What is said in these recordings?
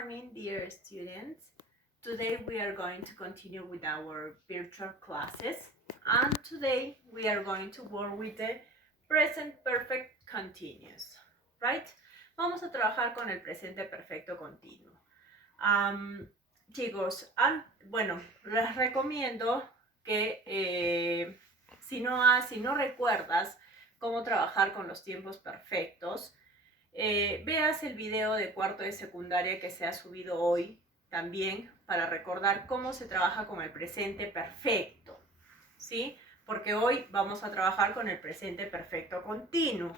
morning, dear students. Today we are going to continue with our virtual classes, and today we are going to work with the present perfect continuous, right? Vamos a trabajar con el presente perfecto continuo. Chicos, bueno, les recomiendo que si no recuerdas cómo trabajar con los tiempos perfectos, veas el video de cuarto de secundaria que se ha subido hoy también para recordar cómo se trabaja con el presente perfecto, ¿sí? Porque hoy vamos a trabajar con el presente perfecto continuo.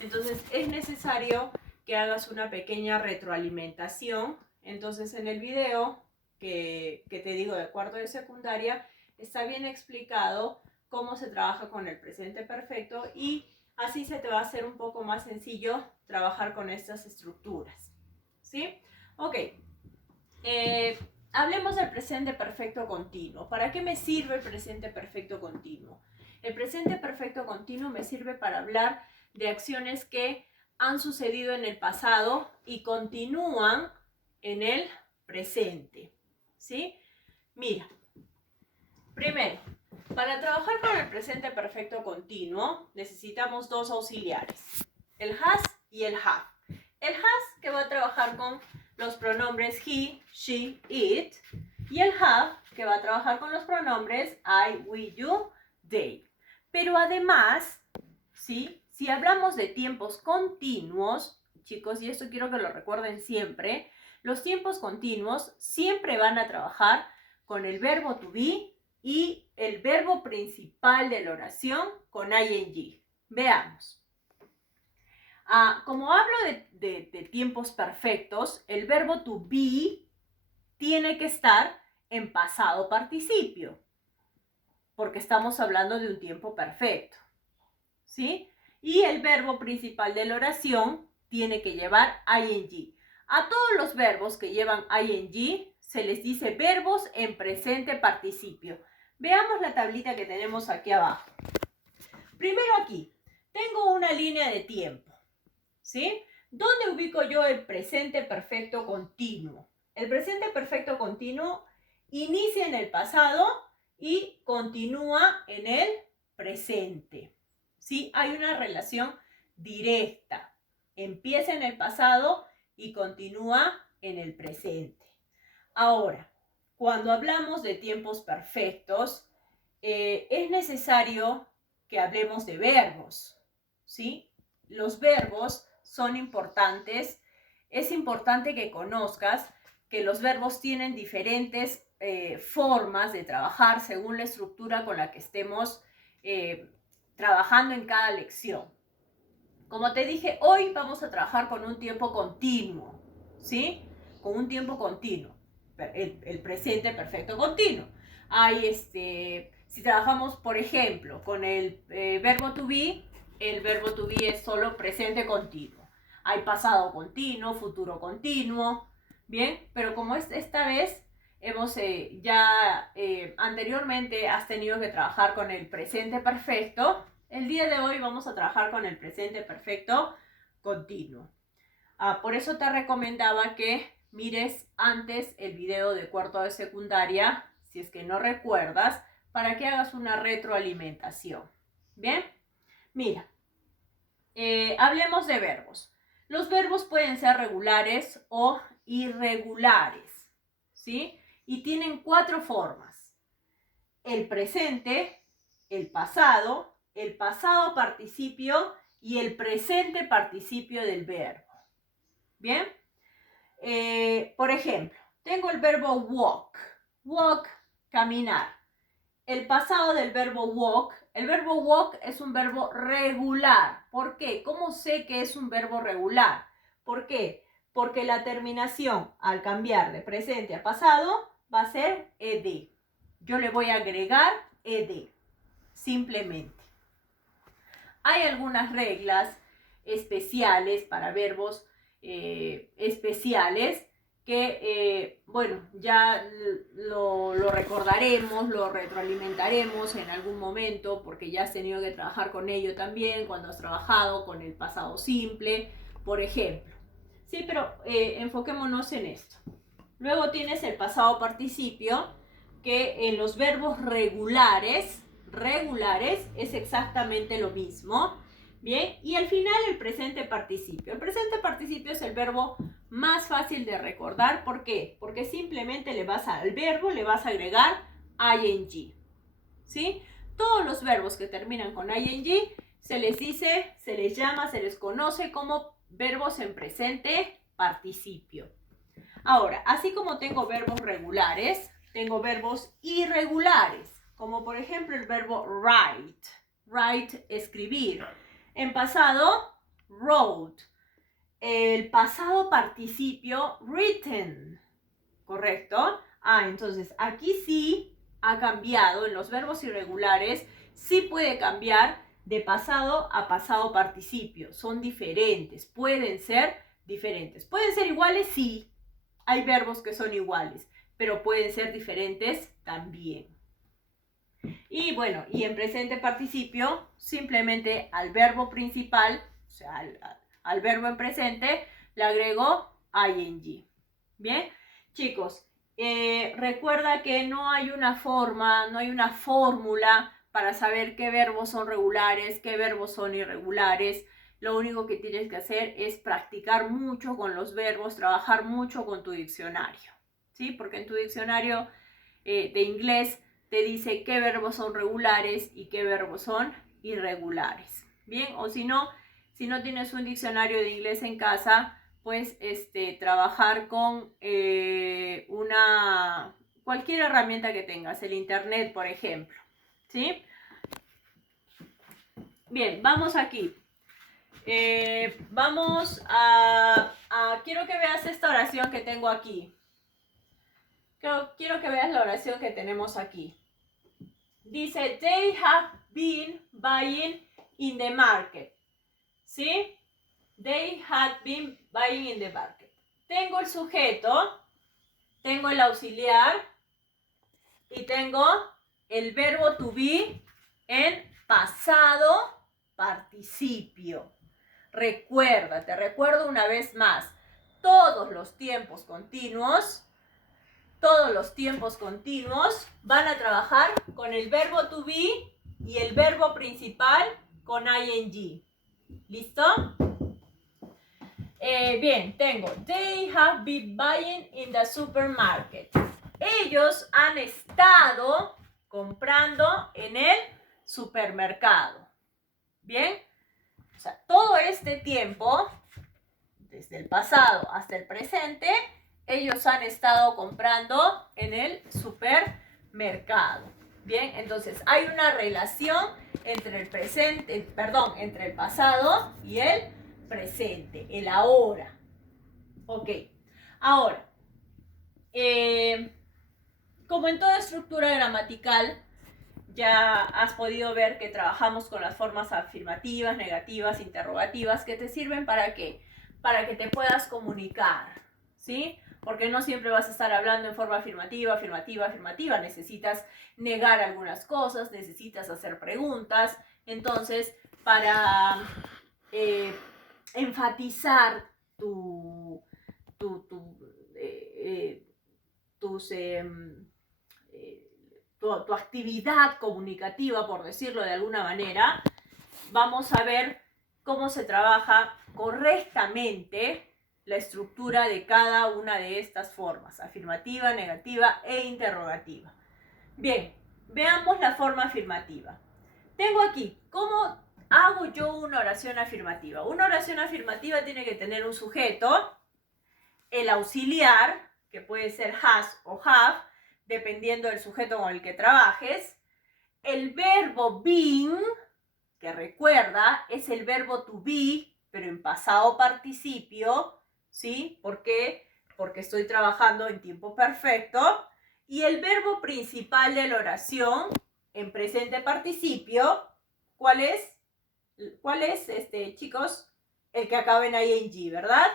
Entonces es necesario que hagas una pequeña retroalimentación. Entonces en el video que te digo de cuarto de secundaria está bien explicado cómo se trabaja con el presente perfecto y así se te va a hacer un poco más sencillo trabajar con estas estructuras, ¿sí? Ok, hablemos del presente perfecto continuo. ¿Para qué me sirve el presente perfecto continuo? El presente perfecto continuo me sirve para hablar de acciones que han sucedido en el pasado y continúan en el presente, ¿sí? Mira, primero, para trabajar con el presente perfecto continuo necesitamos dos auxiliares, el has y el have. El has que va a trabajar con los pronombres he, she, it, y el have que va a trabajar con los pronombres I, we, you, they. Pero además, ¿sí? Si hablamos de tiempos continuos, chicos, y esto quiero que lo recuerden siempre, los tiempos continuos siempre van a trabajar con el verbo to be y el verbo principal de la oración con ing. Veamos. Como hablo de tiempos perfectos, el verbo to be tiene que estar en pasado participio, porque estamos hablando de un tiempo perfecto, ¿sí? Y el verbo principal de la oración tiene que llevar ing. A todos los verbos que llevan ing se les dice verbos en presente participio. Veamos la tablita que tenemos aquí abajo. Primero aquí, tengo una línea de tiempo, ¿sí? ¿Dónde ubico yo el presente perfecto continuo? El presente perfecto continuo inicia en el pasado y continúa en el presente, ¿sí? Hay una relación directa. Empieza en el pasado y continúa en el presente. Ahora, cuando hablamos de tiempos perfectos, es necesario que hablemos de verbos, ¿sí? Los verbos son importantes. Es importante que conozcas que los verbos tienen diferentes formas de trabajar según la estructura con la que estemos trabajando en cada lección. Como te dije, hoy vamos a trabajar con un tiempo continuo, ¿sí? Con un tiempo continuo, el presente perfecto continuo. Si trabajamos, por ejemplo, con el verbo to be, el verbo to be es solo presente continuo. Hay pasado continuo, futuro continuo, ¿bien? Pero como esta vez hemos anteriormente has tenido que trabajar con el presente perfecto, el día de hoy vamos a trabajar con el presente perfecto continuo. Por eso te recomendaba que mires antes el video de cuarto de secundaria, si es que no recuerdas, para que hagas una retroalimentación. ¿Bien? Mira, hablemos de verbos. Los verbos pueden ser regulares o irregulares, ¿sí? Y tienen 4 formas. El presente, el pasado participio y el presente participio del verbo. ¿Bien? Por ejemplo, tengo el verbo walk. Walk, caminar. El pasado del verbo walk. El verbo walk es un verbo regular. ¿Por qué? ¿Cómo sé que es un verbo regular? ¿Por qué? Porque la terminación al cambiar de presente a pasado va a ser ed. Yo le voy a agregar ed. Simplemente. Hay algunas reglas especiales para verbos especiales que, ya lo recordaremos, lo retroalimentaremos en algún momento porque ya has tenido que trabajar con ello también cuando has trabajado con el pasado simple. Por ejemplo, Sí, pero enfoquémonos en esto. Luego tienes el pasado participio, que en los verbos regulares es exactamente lo mismo. Bien, y al final el presente participio. El presente participio es el verbo más fácil de recordar. ¿Por qué? Porque simplemente al verbo le vas a agregar ing. ¿Sí? Todos los verbos que terminan con ing se les dice, se les llama, se les conoce como verbos en presente participio. Ahora, así como tengo verbos regulares, tengo verbos irregulares, como por ejemplo el verbo write. Write, escribir. En pasado, wrote. El pasado participio, written. ¿Correcto? Entonces aquí sí ha cambiado. En los verbos irregulares sí puede cambiar de pasado a pasado participio. Son diferentes. Pueden ser diferentes. ¿Pueden ser iguales? Sí. Hay verbos que son iguales, pero pueden ser diferentes también. Y bueno, y en presente participio, simplemente al verbo principal, o sea, al verbo en presente, le agrego ing. Bien, chicos, recuerda que no hay una forma, no hay una fórmula para saber qué verbos son regulares, qué verbos son irregulares. Lo único que tienes que hacer es practicar mucho con los verbos, trabajar mucho con tu diccionario, ¿sí? Porque en tu diccionario de inglés te dice qué verbos son regulares y qué verbos son irregulares. Bien, o si no tienes un diccionario de inglés en casa, pues trabajar con cualquier herramienta que tengas, el internet, por ejemplo. ¿Sí? Bien, vamos aquí. Quiero que veas esta oración que tengo aquí. Quiero que veas la oración que tenemos aquí. Dice, they have been buying in the market. ¿Sí? They had been buying in the market. Tengo el sujeto, tengo el auxiliar y tengo el verbo to be en pasado participio. Te recuerdo una vez más, todos los tiempos continuos van a trabajar con el verbo to be y el verbo principal con ing. ¿Listo? Bien, tengo they have been buying in the supermarket. Ellos han estado comprando en el supermercado. Bien, o sea, todo este tiempo, desde el pasado hasta el presente, ellos han estado comprando en el supermercado. Bien, entonces hay una relación entre el entre el pasado y el presente, el ahora. Ok, ahora, como en toda estructura gramatical, ya has podido ver que trabajamos con las formas afirmativas, negativas, interrogativas, que te sirven ¿para qué? Para que te puedas comunicar, ¿sí? Porque no siempre vas a estar hablando en forma afirmativa. Necesitas negar algunas cosas, necesitas hacer preguntas. Entonces, para enfatizar tu actividad comunicativa, por decirlo de alguna manera, vamos a ver cómo se trabaja correctamente la estructura de cada una de estas formas, afirmativa, negativa e interrogativa. Bien, veamos la forma afirmativa. Tengo aquí, ¿cómo hago yo una oración afirmativa? Una oración afirmativa tiene que tener un sujeto, el auxiliar, que puede ser has o have, dependiendo del sujeto con el que trabajes, el verbo been, que recuerda, es el verbo to be, pero en pasado participio, ¿sí? ¿Por qué? Porque estoy trabajando en tiempo perfecto. Y el verbo principal de la oración, en presente participio, ¿cuál es? ¿Cuál es, chicos? El que acaba en ing, ¿verdad?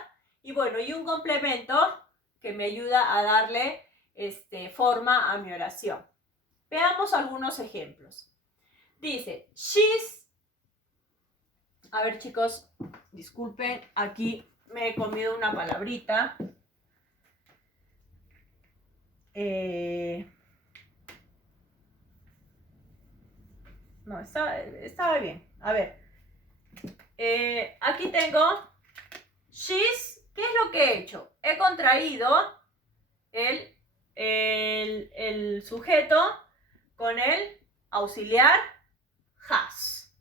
Y bueno, y un complemento que me ayuda a darle forma a mi oración. Veamos algunos ejemplos. Dice, a ver, chicos, disculpen, aquí me he comido una palabrita. No, estaba bien. A ver. Aquí tengo she's. ¿Qué es lo que he hecho? He contraído el sujeto con el auxiliar has.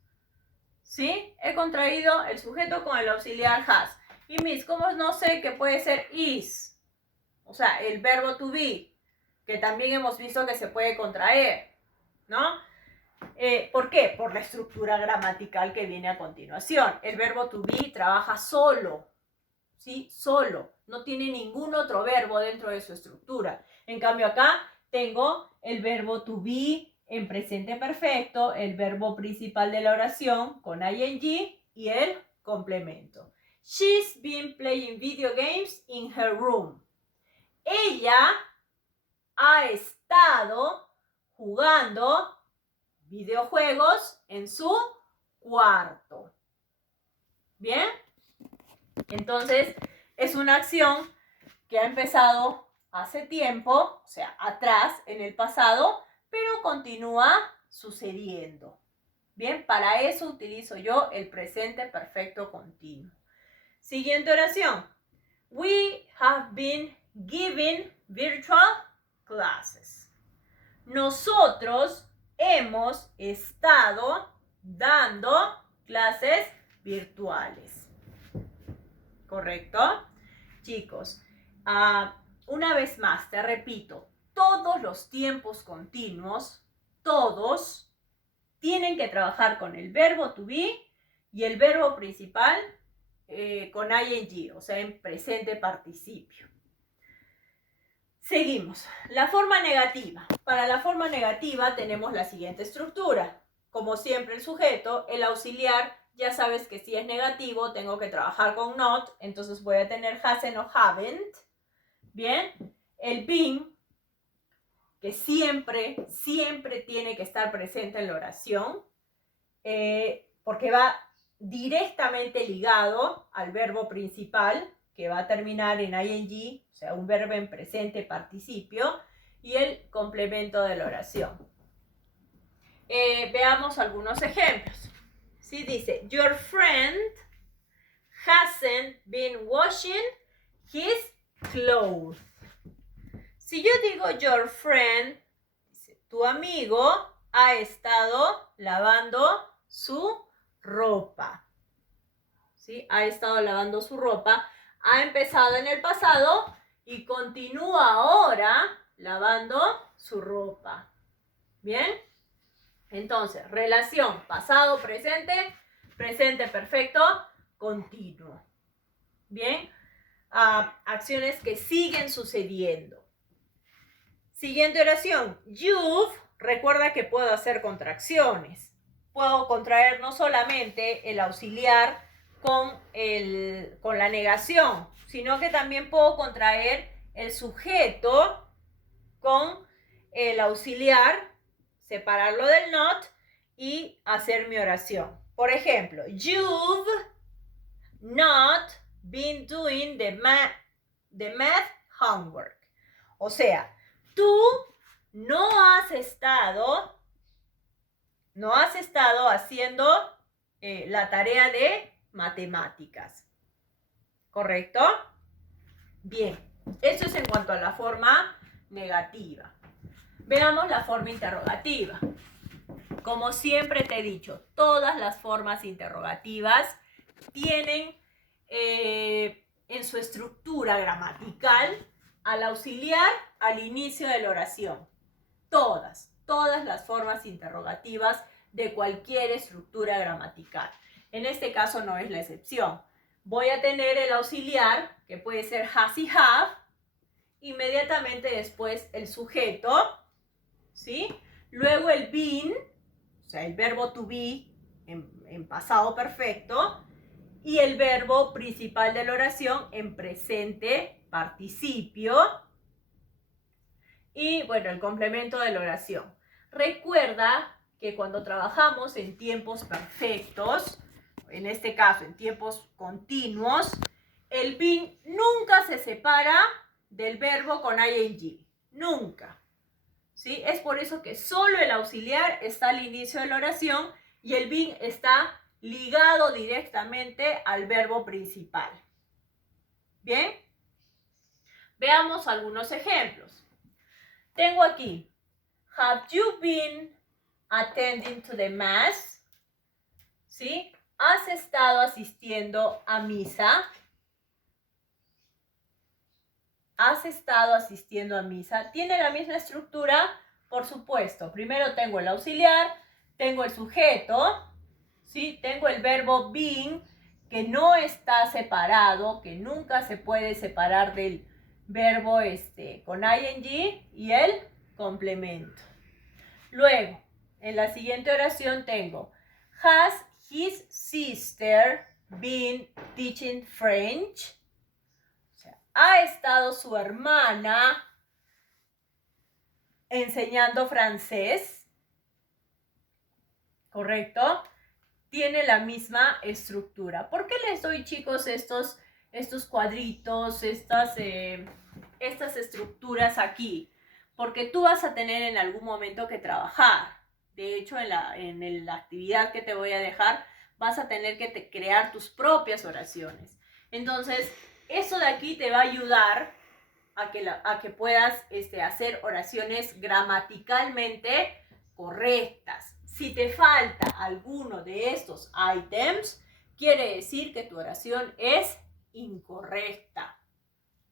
¿Sí? He contraído el sujeto con el auxiliar has. Y Miss, ¿cómo no sé que puede ser is? O sea, el verbo to be, que también hemos visto que se puede contraer, ¿no? ¿Por qué? Por la estructura gramatical que viene a continuación. El verbo to be trabaja solo, ¿sí? Solo. No tiene ningún otro verbo dentro de su estructura. En cambio acá tengo el verbo to be en presente perfecto, el verbo principal de la oración con ing y el complemento. She's been playing video games in her room. Ella ha estado jugando videojuegos en su cuarto. ¿Bien? Entonces, es una acción que ha empezado hace tiempo, o sea, atrás, en el pasado, pero continúa sucediendo. Bien, para eso utilizo yo el presente perfecto continuo. Siguiente oración. We have been giving virtual classes. Nosotros hemos estado dando clases virtuales. ¿Correcto? Chicos, una vez más, te repito, todos los tiempos continuos, todos, tienen que trabajar con el verbo to be y el verbo principal con ing, o sea, en presente participio. Seguimos. La forma negativa. Para la forma negativa tenemos la siguiente estructura. Como siempre el sujeto, el auxiliar, ya sabes que si es negativo tengo que trabajar con not, entonces voy a tener hasn't o haven't. Bien. El been, que siempre tiene que estar presente en la oración, porque va directamente ligado al verbo principal, que va a terminar en ing, o sea, un verbo en presente participio, y el complemento de la oración. Veamos algunos ejemplos. ¿Sí? Dice, your friend hasn't been washing his clothes. Si yo digo your friend, dice, tu amigo ha estado lavando su ropa. ¿Sí? Ha estado lavando su ropa. Ha empezado en el pasado y continúa ahora lavando su ropa. ¿Bien? Entonces, relación pasado, presente, presente perfecto, continuo. ¿Bien? Acciones que siguen sucediendo. Siguiente oración. You've, recuerda que puedo hacer contracciones. Puedo contraer no solamente el auxiliar con la negación, sino que también puedo contraer el sujeto con el auxiliar, separarlo del not y hacer mi oración. Por ejemplo, you've not been doing the math homework. O sea, tú no has estado haciendo la tarea de matemáticas. ¿Correcto? Bien, eso es en cuanto a la forma negativa. Veamos la forma interrogativa. Como siempre te he dicho, todas las formas interrogativas tienen en su estructura gramatical al auxiliar al inicio de la oración. Todas las formas interrogativas de cualquier estructura gramatical. En este caso no es la excepción. Voy a tener el auxiliar, que puede ser has y have, inmediatamente después el sujeto, ¿sí? Luego el been, o sea, el verbo to be en pasado perfecto, y el verbo principal de la oración en presente participio, y bueno, el complemento de la oración. Recuerda que cuando trabajamos en tiempos perfectos, en este caso en tiempos continuos, el being nunca se separa del verbo con ing. Nunca. ¿Sí? Es por eso que solo el auxiliar está al inicio de la oración y el being está ligado directamente al verbo principal. ¿Bien? Veamos algunos ejemplos. Tengo aquí, have you been attending to the mass? ¿Sí? ¿Has estado asistiendo a misa? ¿Has estado asistiendo a misa? ¿Tiene la misma estructura? Por supuesto. Primero tengo el auxiliar, tengo el sujeto, ¿sí? Tengo el verbo being, que no está separado, que nunca se puede separar del verbo con ing y el complemento. Luego, en la siguiente oración tengo, has his sister been teaching French? O sea, ¿ha estado su hermana enseñando francés? ¿Correcto? Tiene la misma estructura. ¿Por qué les doy, chicos, estos cuadritos, estas estructuras aquí? Porque tú vas a tener en algún momento que trabajar. De hecho, en la actividad que te voy a dejar, vas a tener que crear tus propias oraciones. Entonces, eso de aquí te va a ayudar a que puedas hacer oraciones gramaticalmente correctas. Si te falta alguno de estos ítems, quiere decir que tu oración es incorrecta.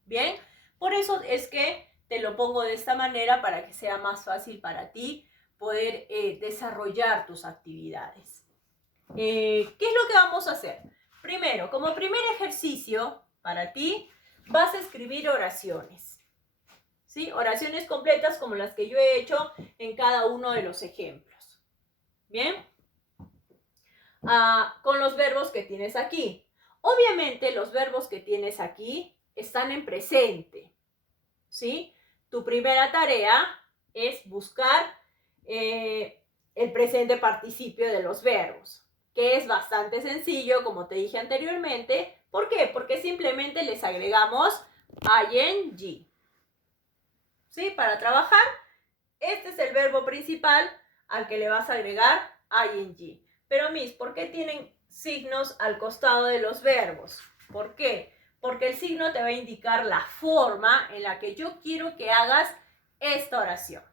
Bien, por eso es que te lo pongo de esta manera para que sea más fácil para ti poder desarrollar tus actividades. ¿Qué es lo que vamos a hacer? Primero, como primer ejercicio para ti, vas a escribir oraciones. ¿Sí? Oraciones completas como las que yo he hecho en cada uno de los ejemplos. ¿Bien? Con los verbos que tienes aquí. Obviamente los verbos que tienes aquí están en presente. ¿Sí? Tu primera tarea es buscar el presente participio de los verbos, que es bastante sencillo, como te dije anteriormente. ¿Por qué? Porque simplemente les agregamos ing. ¿Sí? Para trabajar, este es el verbo principal al que le vas a agregar ing. Pero, Miss, ¿por qué tienen signos al costado de los verbos? ¿Por qué? Porque el signo te va a indicar la forma en la que yo quiero que hagas esta oración.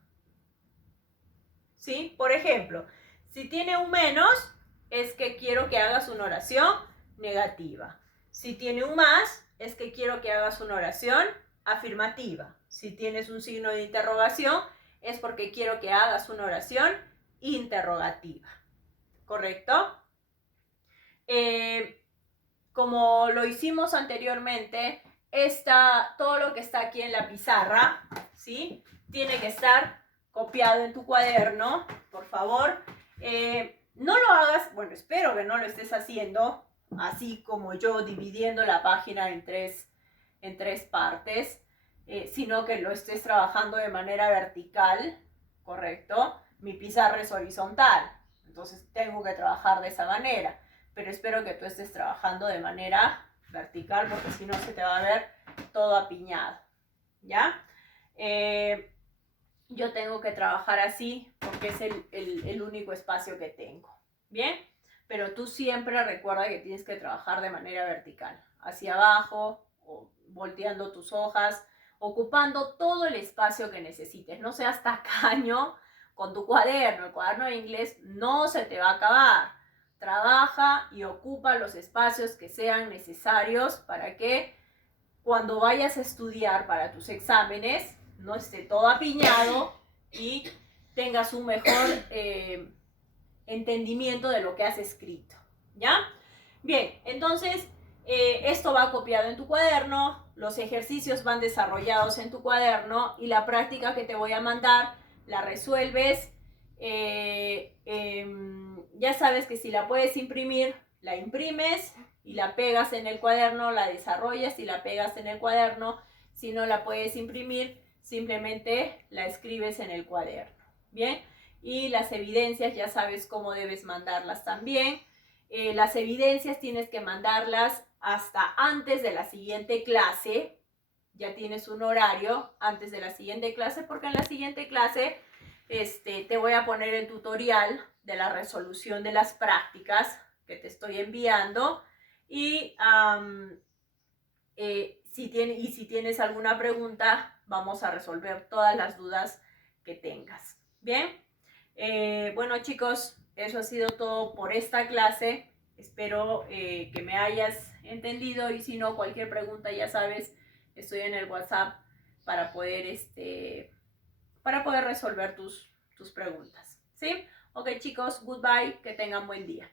¿Sí? Por ejemplo, si tiene un menos, es que quiero que hagas una oración negativa. Si tiene un más, es que quiero que hagas una oración afirmativa. Si tienes un signo de interrogación, es porque quiero que hagas una oración interrogativa. ¿Correcto? Como lo hicimos anteriormente, todo lo que está aquí en la pizarra, ¿sí? Tiene que estar copiado en tu cuaderno, por favor. No lo hagas, bueno, espero que no lo estés haciendo así como yo, dividiendo la página en tres partes, sino que lo estés trabajando de manera vertical, ¿correcto? Mi pizarra es horizontal, entonces tengo que trabajar de esa manera, pero espero que tú estés trabajando de manera vertical, porque si no se te va a ver todo apiñado, ¿ya? Yo tengo que trabajar así porque es el único espacio que tengo, ¿bien? Pero tú siempre recuerda que tienes que trabajar de manera vertical, hacia abajo, o volteando tus hojas, ocupando todo el espacio que necesites. No seas tacaño con tu cuaderno. El cuaderno de inglés no se te va a acabar. Trabaja y ocupa los espacios que sean necesarios para que cuando vayas a estudiar para tus exámenes no esté todo apiñado y tengas un mejor entendimiento de lo que has escrito, ¿ya? Bien, entonces esto va copiado en tu cuaderno, los ejercicios van desarrollados en tu cuaderno y la práctica que te voy a mandar la resuelves. Ya sabes que si la puedes imprimir, la imprimes y la pegas en el cuaderno, la desarrollas y la pegas en el cuaderno. Si no la puedes imprimir, simplemente la escribes en el cuaderno, ¿bien? Y las evidencias ya sabes cómo debes mandarlas también. Las evidencias tienes que mandarlas hasta antes de la siguiente clase. Ya tienes un horario antes de la siguiente clase, porque en la siguiente clase te voy a poner el tutorial de la resolución de las prácticas que te estoy enviando. Y si tienes alguna pregunta, vamos a resolver todas las dudas que tengas. Bien, bueno chicos, eso ha sido todo por esta clase. Espero que me hayas entendido, y si no, cualquier pregunta, ya sabes, estoy en el WhatsApp para poder, resolver tus preguntas. ¿Sí? Ok chicos, goodbye, que tengan buen día.